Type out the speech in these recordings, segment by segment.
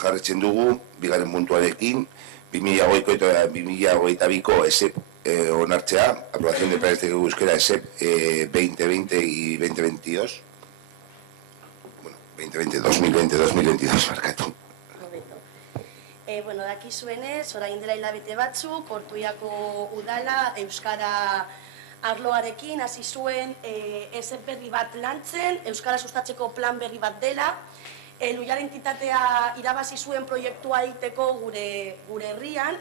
jarretzen dugu, bigarren puntuarekin, 2008 eta 2022ko ESEP onartzea, aprobación de planes de euskera ESEP 2020 y 2022. Bueno, 2020, 2022, markatu. Bueno, dakizuenez, orain dela hilabete batzuk, Ortuellako udala euskara arloarekin hasi zuen ESEP berri bat lantzen, euskara sustatzeko plan berri bat dela. Luiar entitatea irabazi zuen proiektua egiteko gure herrian,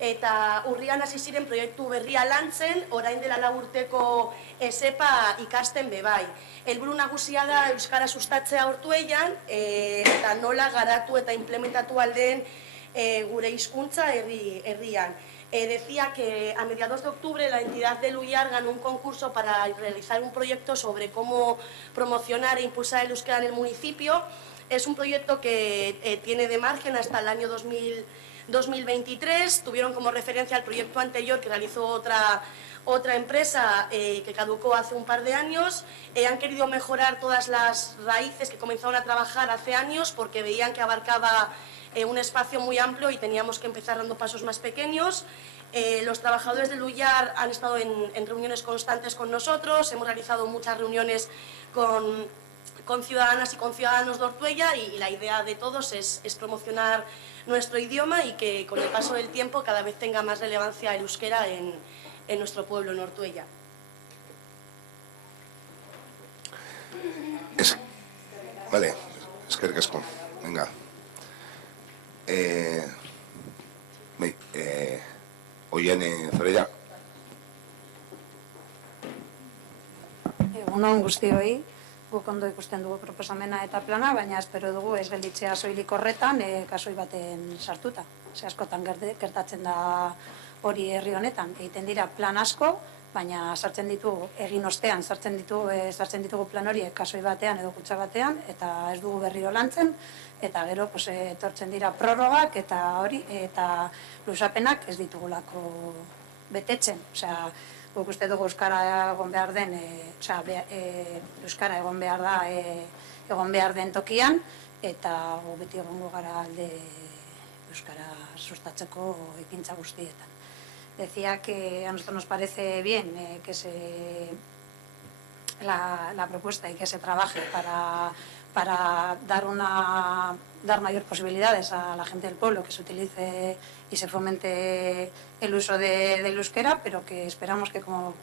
eta urrian hasi ziren proiektu berria lantzen, orain dela 4 urteko ESEPa ikasten bebai. Helburu nagusia da euskara sustatzea Ortuellan, eta nola garatu eta implementatu aldeen gure hizkuntza herrian. Decía que a mediados de octubre la entidad de Luiar ganó un concurso para realizar un proyecto sobre cómo promocionar e impulsar el euskera en el municipio. Es un proyecto que tiene de margen hasta el año 2023. Tuvieron como referencia el proyecto anterior que realizó otra empresa que caducó hace un par de años. Han querido mejorar todas las raíces que comenzaron a trabajar hace años porque veían que abarcaba un espacio muy amplio y teníamos que empezar dando pasos más pequeños. Los trabajadores de Luiar han estado en reuniones constantes con nosotros, hemos realizado muchas reuniones con ciudadanas y con ciudadanos de Ortuella y la idea de todos es promocionar nuestro idioma y que con el paso del tiempo cada vez tenga más relevancia el euskera en nuestro pueblo, en Ortuella. Vale, eskerrik asko. Venga. Oiane Zorella. Egunon guztioi, guk ondo ikusten dugu proposamena eta plana, baina espero dugu ez gelditzea soilik horretan kasoi baten sartuta. Askotan gertatzen da hori herri honetan. Egiten dira plan asko, baina sartzen ditugu, egin ostean sartzen ditugu plan horiek kasoi batean edo kutxa batean, eta ez dugu berriro lantzen, eta gero etortzen dira prorrogak eta hori, eta luzapenak ez ditugulako betetzen. Osea, guk uste dugu euskara egon behar den, euskara egon behar da, egon behar den tokian, eta gu beti egongo gara alde euskara sustatzeko ekintza guztietan. Decía que a nosotros nos parece bien que la propuesta y que se trabaje para dar mayor posibilidades a la gente del pueblo que se utilice y se fomente el uso del euskera, pero que esperamos que, como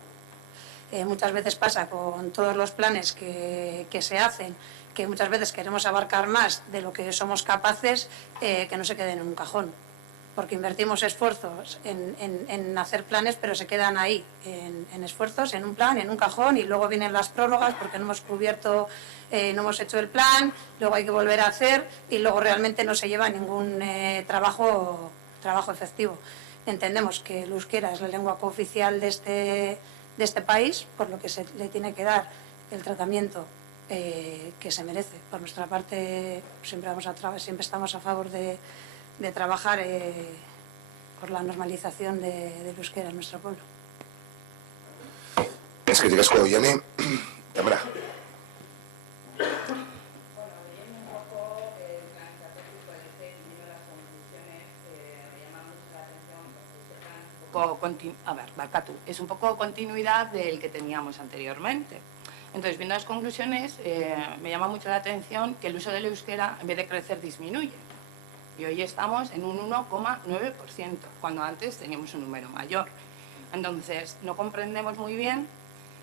muchas veces pasa con todos los planes que se hacen, que muchas veces queremos abarcar más de lo que somos capaces, que no se queden en un cajón. Porque invertimos esfuerzos en hacer planes, pero se quedan ahí, en esfuerzos, en un plan, en un cajón, y luego vienen las prórrogas porque no hemos cubierto, no hemos hecho el plan, luego hay que volver a hacer y luego realmente no se lleva ningún trabajo efectivo. Entendemos que el euskera es la lengua cooficial de este país, por lo que se le tiene que dar el tratamiento que se merece. Por nuestra parte, siempre estamos a favor de trabajar por la normalización del euskera en nuestro pueblo. Eskerrik asko, Oiane. Tamara. Es un poco continuidad del que teníamos anteriormente. Entonces, viendo las conclusiones, me llama mucho la atención que el uso del euskera, en vez de crecer, disminuye. Y hoy estamos en un 1,9%, cuando antes teníamos un número mayor. Entonces, no comprendemos muy bien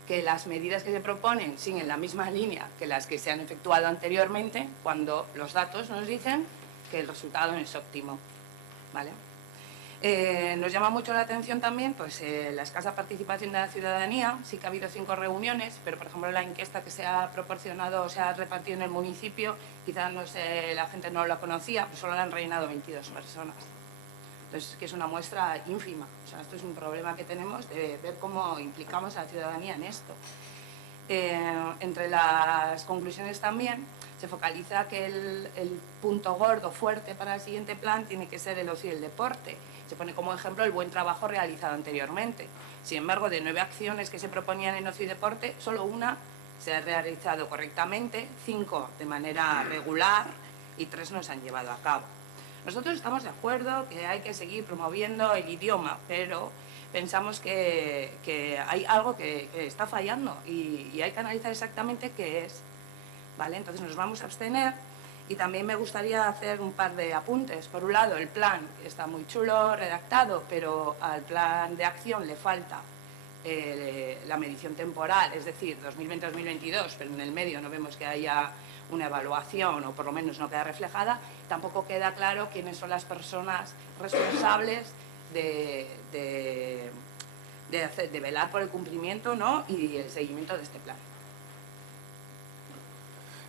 que las medidas que se proponen siguen la misma línea que las que se han efectuado anteriormente, cuando los datos nos dicen que el resultado no es óptimo, ¿vale? Nos llama mucho la atención también la escasa participación de la ciudadanía. Sí que ha habido 5 reuniones, pero por ejemplo la encuesta que se ha proporcionado, se ha repartido en el municipio, quizás la gente no la conocía, pero solo la han rellenado 22 personas. Entonces, que es una muestra ínfima. O sea, esto es un problema que tenemos de ver cómo implicamos a la ciudadanía en esto. Entre las conclusiones también se focaliza que el punto gordo, fuerte para el siguiente plan tiene que ser el ocio y el deporte. Se pone como ejemplo el buen trabajo realizado anteriormente. Sin embargo, de 9 acciones que se proponían en ocio y deporte, solo una se ha realizado correctamente, 5 de manera regular y 3 no se han llevado a cabo. Nosotros estamos de acuerdo que hay que seguir promoviendo el idioma, pero pensamos que hay algo que está fallando y hay que analizar exactamente qué es, ¿vale? Entonces nos vamos a abstener y también me gustaría hacer un par de apuntes. Por un lado, el plan está muy chulo redactado, pero al plan de acción le falta la medición temporal, es decir, 2020-2022, pero en el medio no vemos que haya una evaluación, o por lo menos no queda reflejada. Tampoco queda claro quiénes son las personas responsables de velar por el cumplimiento, ¿no?, y el seguimiento de este plan.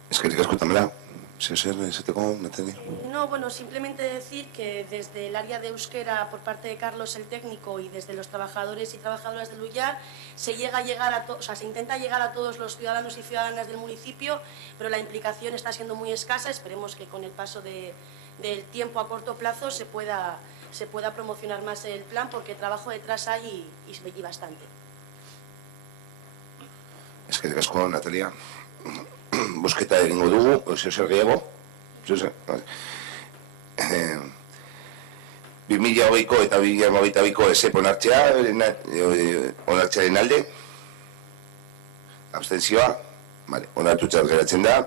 Es que escúchamela. ¿Se te come, Natalia? No, bueno, simplemente decir que desde el área de euskera, por parte de Carlos, el técnico, y desde los trabajadores y trabajadoras del UYAR, se intenta llegar a todos los ciudadanos y ciudadanas del municipio, pero la implicación está siendo muy escasa. Esperemos que con el paso del tiempo a corto plazo se pueda promocionar más el plan, porque trabajo detrás hay y bastante. Es que asko, Natalia. Bosketa egingo dugu, zer gehiago. 2020ko eta 2022ko ESEP onartzearen alde. Abstentzioa, onartutzat geratzen da.